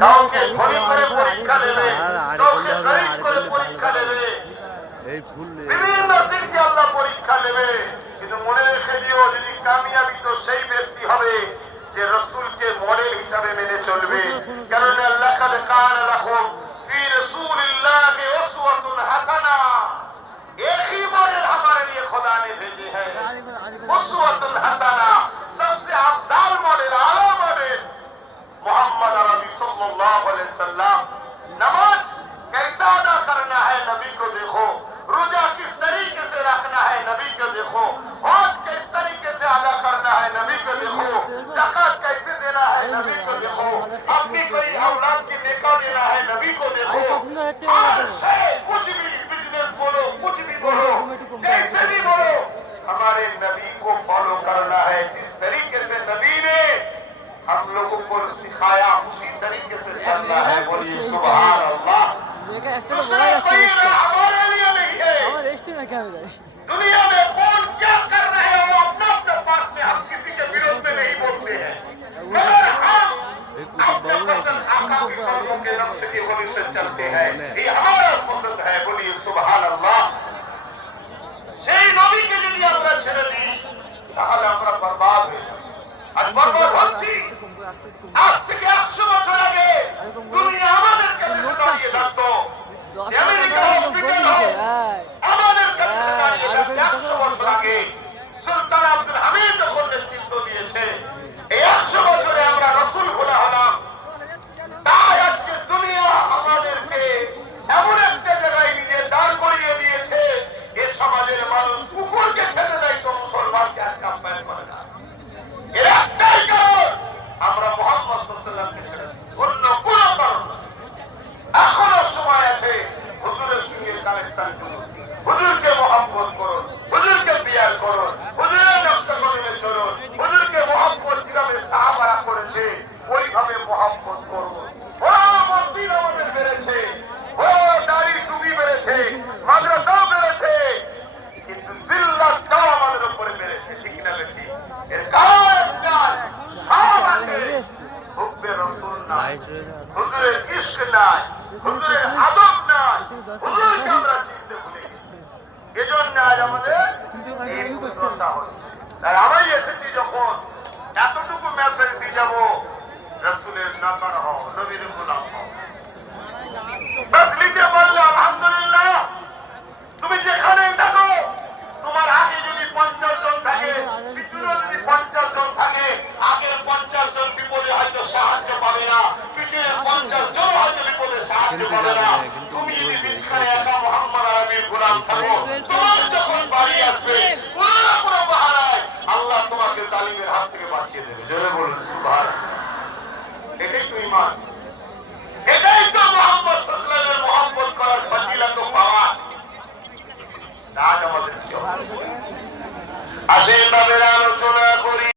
কাউকে ধনী করে পরীক্ষা দেবে, কাউকে গরিব করে পরীক্ষা দেবে, বিভিন্ন দিক দিয়ে আল্লাহ পরীক্ষা দেবে। কিন্তু মনে রেখে দিও, যদি কামিয়াবি তো সেই ব্যক্তি হবে যে রাসূলকে মডেল হিসাবে মেনে চলবে। কারণ আল্লাহ কাদ কানা লাকুম ফি রাসূলিল্লাহি উসওয়াতুন হাসানা, एक ही मॉडल हमारे लिए खुदा ने भेजे हैं, उस्वतुल हसना, सबसे अफजल मॉडल, आला मॉडल मोहम्मद अरबी सल्लल्लाहु अलैहि वसल्लम। नमाज कैसा अदा करना है नबी को देखो, रोजा किस तरीके से रखना है नबी को देखो, हज किस तरीके से अदा करना है नबी को देखो, ज़कात कैसे देना है नबी को देखो, अपनी कोई औलाद की नेका देना है नबी को देखो। हर शय, कुछ भी बिजनेस बोलो, कुछ भी बोलो, जैसे भी बोलो, हमारे नबी को फॉलो करना है। जिस तरीके से नबी ने हम लोगों को सिखाया उसी तरीके से चलना है। बोलिए सुभान अल्लाह। हमारे लिए नहीं है, दुनिया में कौन क्या कर रहे हैं वो अपना अपने पास में, हम किसी के विरोध में नहीं बोलते हैं, मगर हम अपने पसंद आका की कदमों के नक्शे की गोली से चलते हैं, ये हमारा पसंद है। बोलिए सुभान अल्लाह। সেই নবীকে যদি আমরা ছেড়ে দিই তাহলে আমরা বরবাদ হয়ে যাব। আজ বরবাদ হচ্ছি। আজ থেকে 100 বছর আগে দুনিয়া আমাদের কাছে দাঁড়িয়ে থাকতো, আমেরিকা হসপিটাল হোক, আমাদের কাছে দাঁড়িয়ে থাকতো 100 বছর আগে। সুলতান আব্দুল হামিদ যখন নেতৃত্ব দিয়েছে, এই 100 বছরে আমরা রাসূল খোলা হলাম। তাই আজকে দুনিয়া আমাদেরকে এমন একটা জায়গায় নিজে দাঁড় করিয়ে দিয়েছে, এ সমাজের মানুষ কুকুরকে খেতে দেয় তো মুসলমানকে আজকে আপ্যায়ন করে না। এর একটাই কারণ, আমরা মুহাম্মদ সাল্লাল্লাহু আলাইহি ওয়াসাল্লামকে ছেড়ে দিই, অন্য কোনো কারণ না। এখনো সময় আছে, হুজুরের সঙ্গে কানেকশন করুন, হুজুরকে মহব্বত করুন, হুজুরকে পিয়ার করুন, হুজুরের নকশা কদমে চলুন, হুজুরকে মহব্বত যেভাবে সাহাবারা করেছে ওইভাবে মহব্বত করুন। ও মসজিদ আমাদের বেড়েছে, ও দাড়ি টুপি বেড়েছে, মাদ্রাসাও বেড়েছে, কিন্তু জিল্লাতটাও আমাদের উপরে বেড়েছে, ঠিক না বেশি? এর কারণ একটাই, সব আছে, হুব্বে রাসূল নাই, হুজুরের ইশক নাই, হুজুরের আদব নাই, হুজুরকে আমরা চিনতে ভুলে গেছি। এজন্য আজ আমাদের এই দুর্দশা হচ্ছে। তাই আমি এসেছি যখন এতটুকু মেসেজ দিয়ে যাব, রাসূলের নকর হও, নবীর গোলাম হও। বাস লিখে বললে আলহামদুলিল্লাহ। তুমি যেখানেই থাকো, তোমার আগে যদি 50 জন থাকে, পিছনে যদি 50 জন থাকে, আগের 50 জন বিপদে হয়তো সাহায্য পাবে না, পিছনে 50 জন হয়তো বিপদে সাহায্য পাবে না। তুমি যদি বিছানে একা মুহাম্মদ আরবির গোলাম থাকো, তোমার যখন বাড়ি আসবে কোনো না কোনো বাহানায় আল্লাহ তোমাকে জালিমের হাত থেকে বাঁচিয়ে দেবে। জোরে বলুন সুবহানাল্লাহ। এটাই তো ঈমান, এটাই তো মুহাম্মদ সাল্লাল্লাহু আলাইহি ওয়াসাল্লামের মহব্বত করার ফজিলত ও পাওয়া। আজ আমাদের কি অবস্থা? আসেন বাবেরা,